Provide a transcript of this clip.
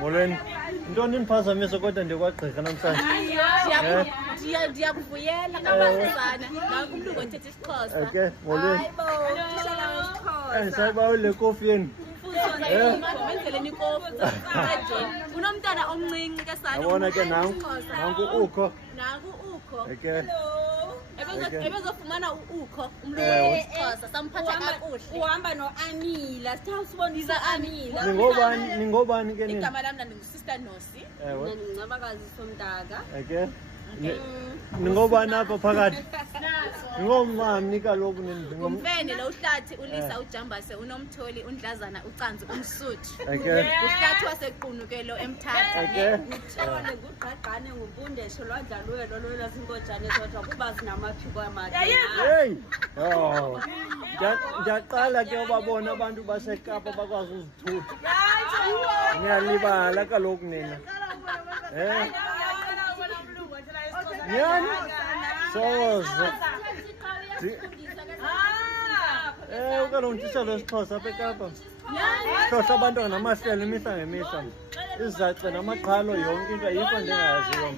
Molweni. Ntoni niphazamisa kodwa ndikwagqirha namhlanje? Ndiyakuvuyela kabazana. Nanku umlungu othetha isiXhosa. Okay, molweni. Tishala wesiXhosa. Ndisayiba ule kofi yenu. Wenzeleni ikofu. Unomntana omncinci ke sana. Yabona ke nanku ukho. Nanku ukho. Okay. Ebezofumana ukho umlungu wesiXhosa samphatha kakuhle. Uhamba noAmila. Sithatha usibonisa Amila. Ningobani ke nini? Igama lami ndinguSister Nosi. Ewe. Ningabakazi Somdaka. Okay. Ningobani apha phakathi? Ningomami kaloku nini? Umfene lo uhlathi uLisa uJambase unomtholi uNdlazana uCanzi umSuthu. Okay. Uhlathi wasequnukelo eMthatha. Okay. Uthole ngugqagqane ngubundesho lwadlalwelo lolazinkojane kodwa kuba sinamaphiko amahle. Hey! Oh. Ndiyaqala ke ubabona abantu baseKapa bakwazi uzithutha. Ngiyalibala kaloku nina. Yani? Sozo. Kaloku ndititshala wesiXhosa apha eKapa. Xhosa abantwana namahlelo imihla ngemihla. Izaci namaqhalo yonke into ayikho ndingayaziyo.